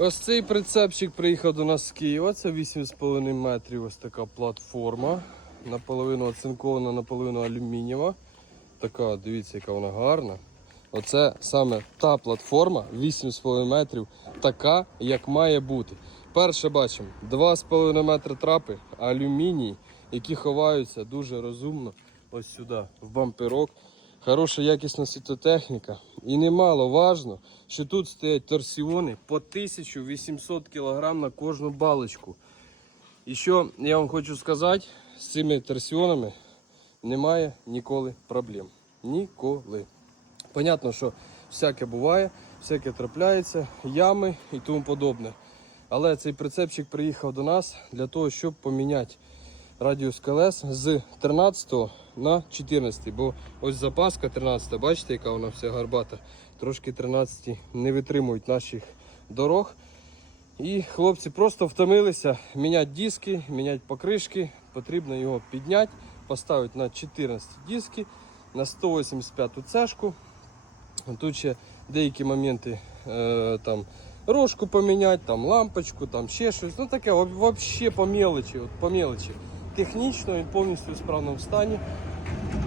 Ось цей прицепчик приїхав до нас з Києва. Це 8,5 метрів. Ось така платформа. Наполовину оцинкована, наполовину алюмінієва. Така, дивіться, яка вона гарна. Оце саме та платформа 8,5 метрів, така, як має бути. Перше бачимо 2,5 метри трапи, алюміній, які ховаються дуже розумно ось сюди, в бамперок. Хороша якісна світотехніка. І немало важно, що тут стоять торсіони по 1800 кг на кожну балочку. І що я вам хочу сказати, з цими торсіонами немає ніколи проблем. Ніколи. Понятно, що всяке буває, всяке трапляється, ями і тому подобне. Але цей прицепчик приїхав до нас для того, щоб поміняти радіус колес з 13 на 14. Бо ось запаска 13, бачите, яка вона вся гарбата. Трошки 13 не витримують наших дорог. І хлопці просто втомилися міняти диски, міняти покришки. Потрібно його підняти, поставити на 14 диски, на 185 цешку. Тут ще деякі моменти е, там рожку поміняти, там лампочку, там ще щось. Ну таке взагалі по мелочі, от по мелочі. Технічно він повністю в справному стані,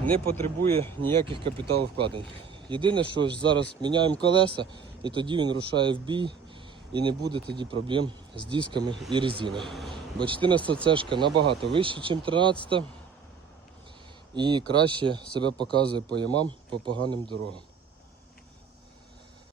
не потребує ніяких капіталовкладень. Єдине, що зараз міняємо колеса, і тоді він рушає в бій, і не буде тоді проблем з дисками і резиною. Бо 14 цешка набагато вища, ніж 13 і краще себе показує по ямам по поганим дорогам.